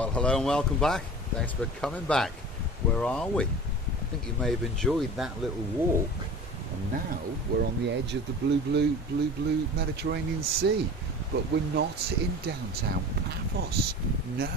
Well, hello and welcome back. Thanks for coming back. Where are we? I think you may have enjoyed that little walk. And now we're on the edge of the blue Mediterranean Sea. But we're not in downtown Paphos. No,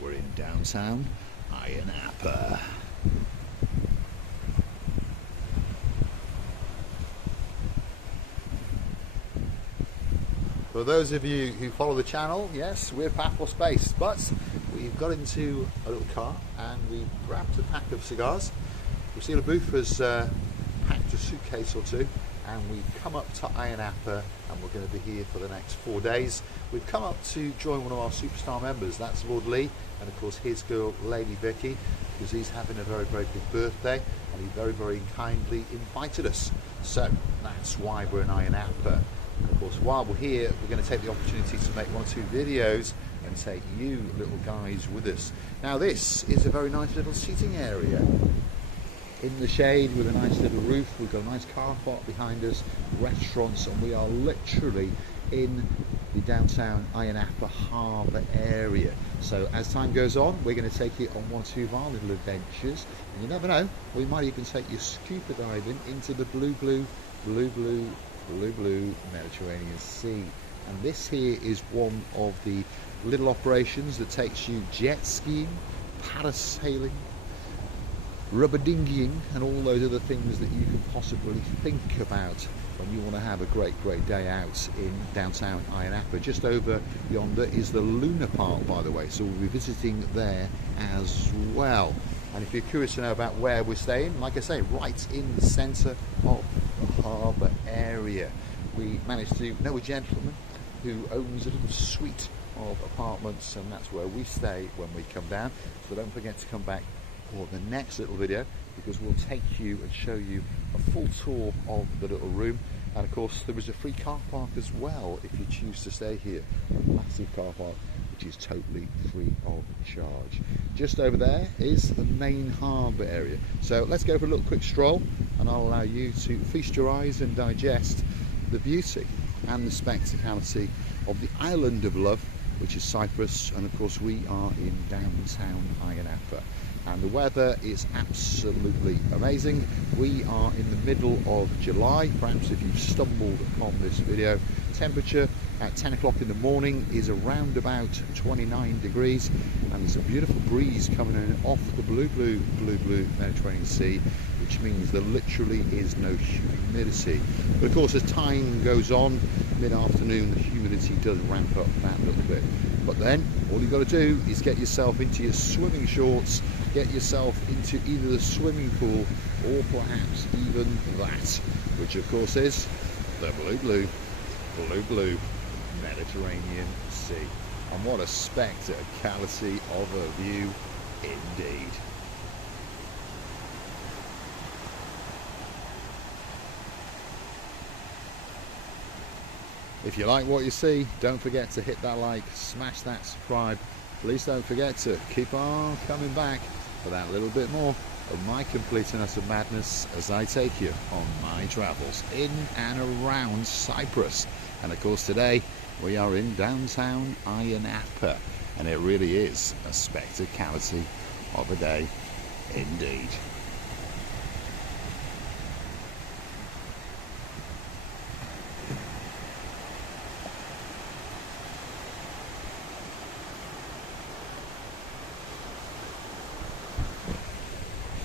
we're in downtown Ayia Napa. For those of you who follow the channel, yes, we're Paphos based, but we've got into a little car and we grabbed a pack of cigars. Lucille Booth has packed a suitcase or two, and we've come up to Ayia Napa and we're going to be here for the next 4 days. We've come up to join one of our superstar members, that's Lord Lee, and of course his girl Lady Vicky, because he's having a very big birthday and he very kindly invited us. So that's why we're in Ayia Napa. And of course, while we're here, we're going to take the opportunity to make 1 or 2 videos and take you little guys with us. Now this is a very nice little seating area in the shade with a nice little roof. We've got a nice car park behind us, restaurants, and we are literally in the downtown Ayia Napa Harbour area. So as time goes on, we're going to take you on 1 or 2 of our little adventures, and you never know, we might even take you scuba diving into the blue Mediterranean Sea. And this here is one of the little operations that takes you jet skiing, parasailing, rubber dinghying, and all those other things that you can possibly think about when you want to have a great day out in downtown Ayia Napa. Just over yonder is the Luna Park, by the way, so we'll be visiting there as well. And if you're curious to know about where we're staying, like I say, right in the centre of the harbour area. We managed to know a gentleman who owns a little suite of apartments, and that's where we stay when we come down. So don't forget to come back for the next little video, because we'll take you and show you a full tour of the little room. And of course there is a free car park as well if you choose to stay here, a massive car park which is totally free of charge. Just over there is the main harbour area. So let's go for a little quick stroll, and I'll allow you to feast your eyes and digest the beauty and the spectacality of the island of love, which is Cyprus. And of course we are in downtown Ayia Napa, and the weather is absolutely amazing. We are in the middle of July. Perhaps if you've stumbled upon this video, temperature at 10 o'clock in the morning is around about 29 degrees, and there's a beautiful breeze coming in off the blue Mediterranean Sea, which means there literally is no humidity. But of course as time goes on, mid-afternoon, the humidity does ramp up that little bit. But then all you've got to do is get yourself into your swimming shorts, get yourself into either the swimming pool or perhaps even that, which of course is the blue Mediterranean Sea. And what a spectacality of a view indeed. If you like what you see, don't forget to hit that like, smash that subscribe. Please don't forget to keep on coming back for that little bit more of my complete and utter madness as I take you on my travels in and around Cyprus. And of course today we are in downtown Ayia Napa, and it really is a spectacality of a day indeed.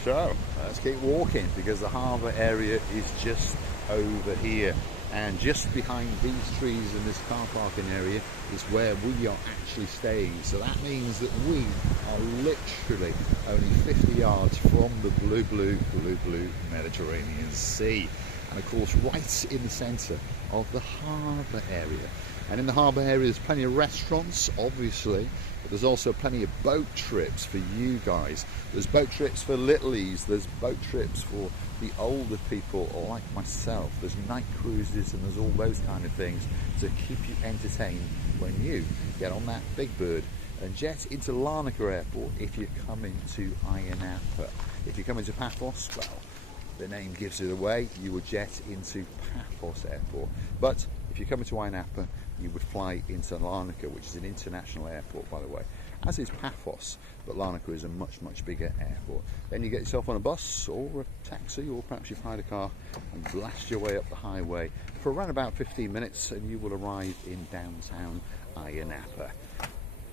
So let's keep walking, because the harbour area is just over here, and just behind these trees in this car parking area is where we are actually staying. So that means that we are literally only 50 yards from the blue Mediterranean Sea, and of course right in the centre of the harbour area. And in the harbour area there's plenty of restaurants, obviously, but there's also plenty of boat trips for you guys. There's boat trips for littlies, there's boat trips for the older people like myself, there's night cruises, and there's all those kind of things to keep you entertained when you get on that big bird and jet into Larnaca Airport if you come into Ayia Napa. If you come into Paphos, well, the name gives it away, you would jet into Paphos Airport. But if you come into Ayia Napa, you would fly into Larnaca, which is an international airport, by the way. as is Paphos, but Larnaca is a much bigger airport. Then you get yourself on a bus or a taxi, or perhaps you've hired a car, and blast your way up the highway for around about 15 minutes and you will arrive in downtown Ayia Napa.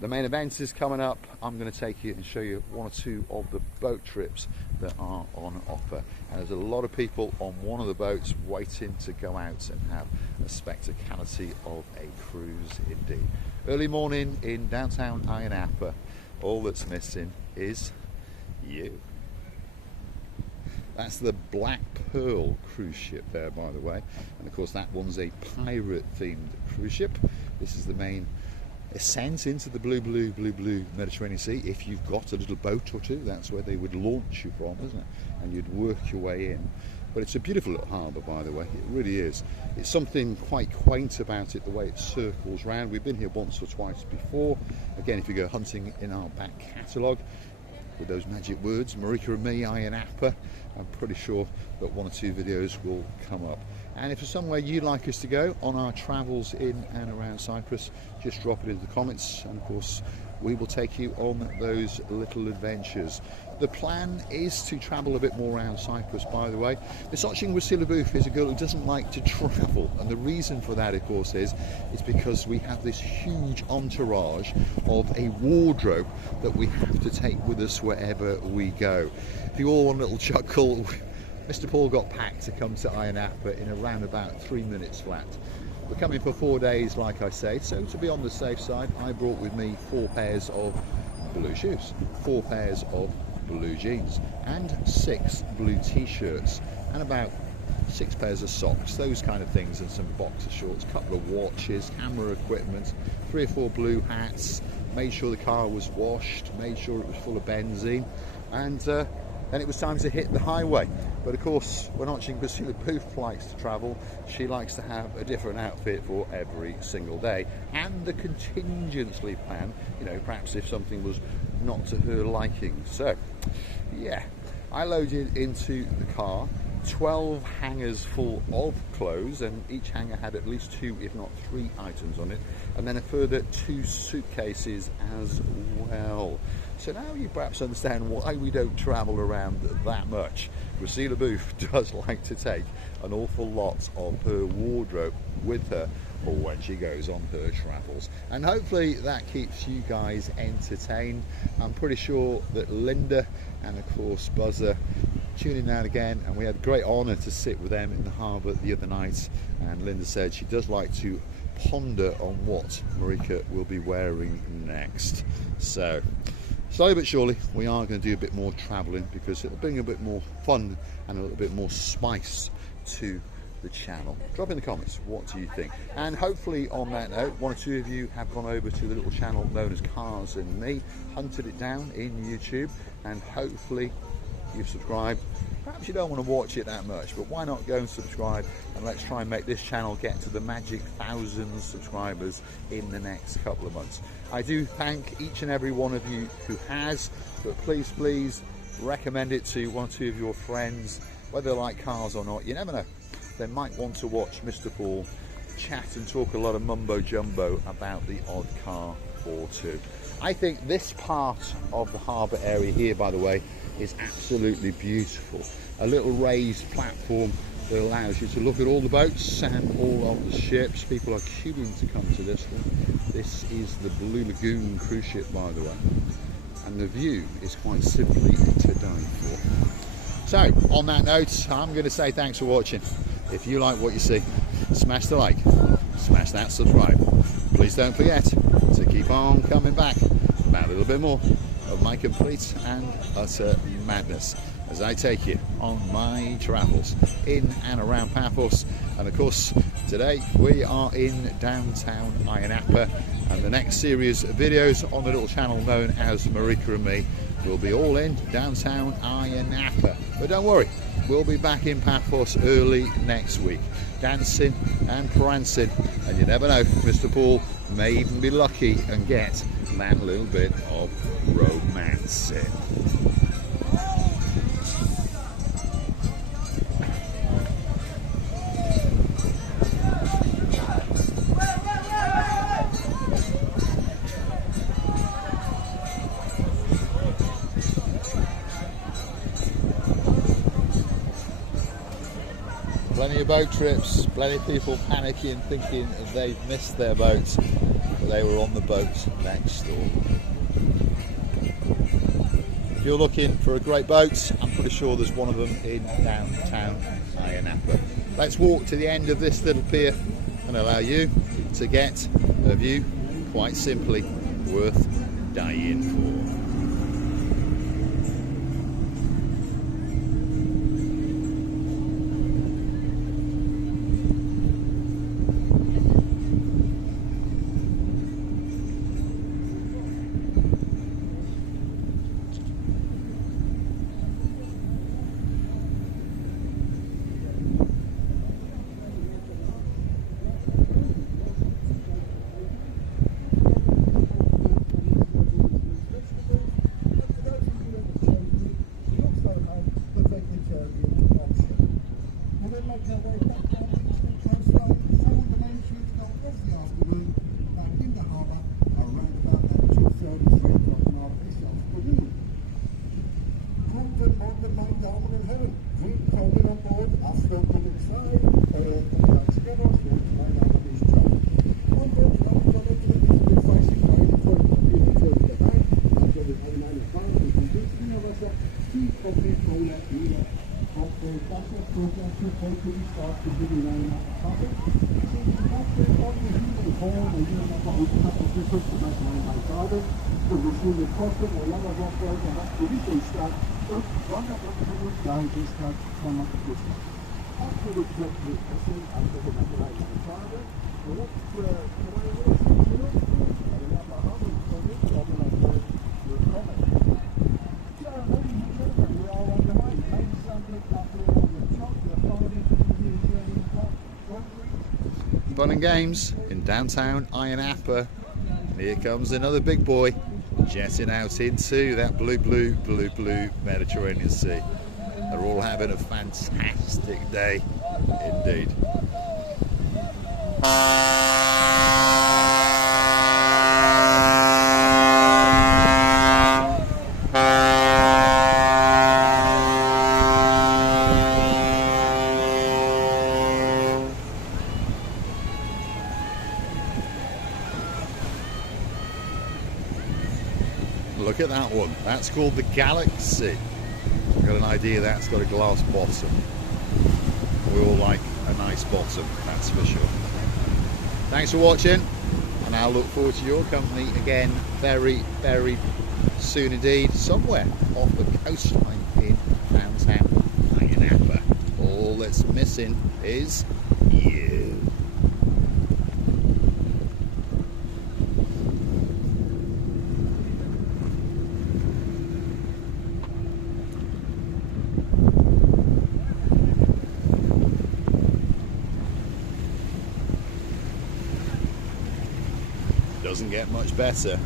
The main event is coming up. I'm going to take you and show you one or two of the boat trips that are on offer. And there's a lot of people on one of the boats waiting to go out and have a spectacality of a cruise indeed. Early morning in downtown Ayia Napa. All that's missing is you. That's the Black Pearl cruise ship there, by the way. And of course that one's a pirate-themed cruise ship. This is the main ascent into the blue Mediterranean Sea. If you've got a little boat or two, that's where they would launch you from, isn't it? And you'd work your way in. But it's a beautiful little harbour, by the way, it really is. It's something quite quaint about it, the way it circles round. We've been here once or twice before. Again, if you go hunting in our back catalogue with those magic words, Marika and me, Ayia Napa, I'm pretty sure that one or two videos will come up. And if there's somewhere you'd like us to go on our travels in and around Cyprus, just drop it into the comments, and of course we will take you on those little adventures. The plan is to travel a bit more around Cyprus, by the way. Misochin Wasilaboof is a girl who doesn't like to travel, and the reason for that, of course, is because we have this huge entourage of a wardrobe that we have to take with us wherever we go. If you all want a little chuckle, Mr. Paul got packed to come to Ayia Napa in around about 3 minutes flat. We're coming for 4 days, like I say, so to be on the safe side, I brought with me 4 pairs of blue shoes, 4 pairs of blue jeans, and 6 blue t-shirts, and about 6 pairs of socks, those kind of things, and some boxer shorts, a couple of watches, camera equipment, 3 or 4 blue hats, made sure the car was washed, made sure it was full of benzene, and then it was time to hit the highway. But of course, we're not because Booth likes to travel. She likes to have a different outfit for every single day, and the contingency plan, you know, perhaps if something was not to her liking. So yeah, I loaded into the car 12 hangers full of clothes, and each hanger had at least 2 if not 3 items on it, and then a further 2 suitcases as well. So now you perhaps understand why we don't travel around that much. Rasila Booth does like to take an awful lot of her wardrobe with her for when she goes on her travels, and hopefully that keeps you guys entertained. I'm pretty sure that Linda and of course Buzzer tune in now and again, and we had a great honour to sit with them in the harbour the other night, and Linda said she does like to ponder on what Marika will be wearing next. So slowly but surely we are going to do a bit more travelling, because it'll bring a bit more fun and a little bit more spice to the channel. Drop in the comments, what do you think? And hopefully on that note, 1 or 2 of you have gone over to the little channel known as Cars and Me, hunted it down in YouTube, and hopefully you've subscribed. Perhaps you don't want to watch it that much, but why not go and subscribe, and let's try and make this channel get to the magic 1,000 subscribers in the next couple of months. I do thank each and every one of you who has, but please recommend it to 1 or 2 of your friends, whether they like cars or not. You never know, they might want to watch Mr. Paul chat and talk a lot of mumbo jumbo about the odd car or two. I think this part of the harbour area here, by the way, is absolutely beautiful. A little raised platform that allows you to look at all the boats and all of the ships. People are queuing to come to this one. This is the Blue Lagoon cruise ship, by the way, and the view is quite simply to die for. So on that note, I'm going to say thanks for watching. If you like what you see, smash the like, smash that subscribe. Please don't forget to keep on coming back about a little bit more of my complete and utter madness as I take you on my travels in and around Paphos. And of course today we are in downtown Ayia Napa, and the next series of videos on the little channel known as Marika and Me will be all in downtown Ayia Napa. But don't worry, we'll be back in Paphos early next week, dancing and prancing, and you never know, Mr. Paul may even be lucky and get that little bit of romance in. Plenty of boat trips, plenty of people panicking, thinking they've missed their boats, but they were on the boat next door. If you're looking for a great boat, I'm pretty sure there's one of them in downtown Ayia Napa. Let's walk to the end of this little pier and allow you to get a view, quite simply, worth dying for. Fun and games in downtown Ayia Napa. Here comes another big boy jetting out into that blue Mediterranean Sea. They're all having a fantastic day indeed. Look at that one. That's called the Galaxy. I've got an idea that's got a glass bottom. We all like a nice bottom, that's for sure. Thanks for watching, and I'll look forward to your company again very, very soon indeed, somewhere off the coastline in downtown Ayia Napa. All that's missing is you. Doesn't get much better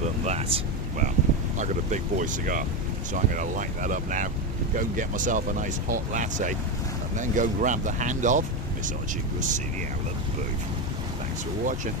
than that. Well, I got a big boy cigar, so I'm going to light that up now, go and get myself a nice hot latte, and then go grab the hand of Miss Agia out of the booth. Thanks for watching.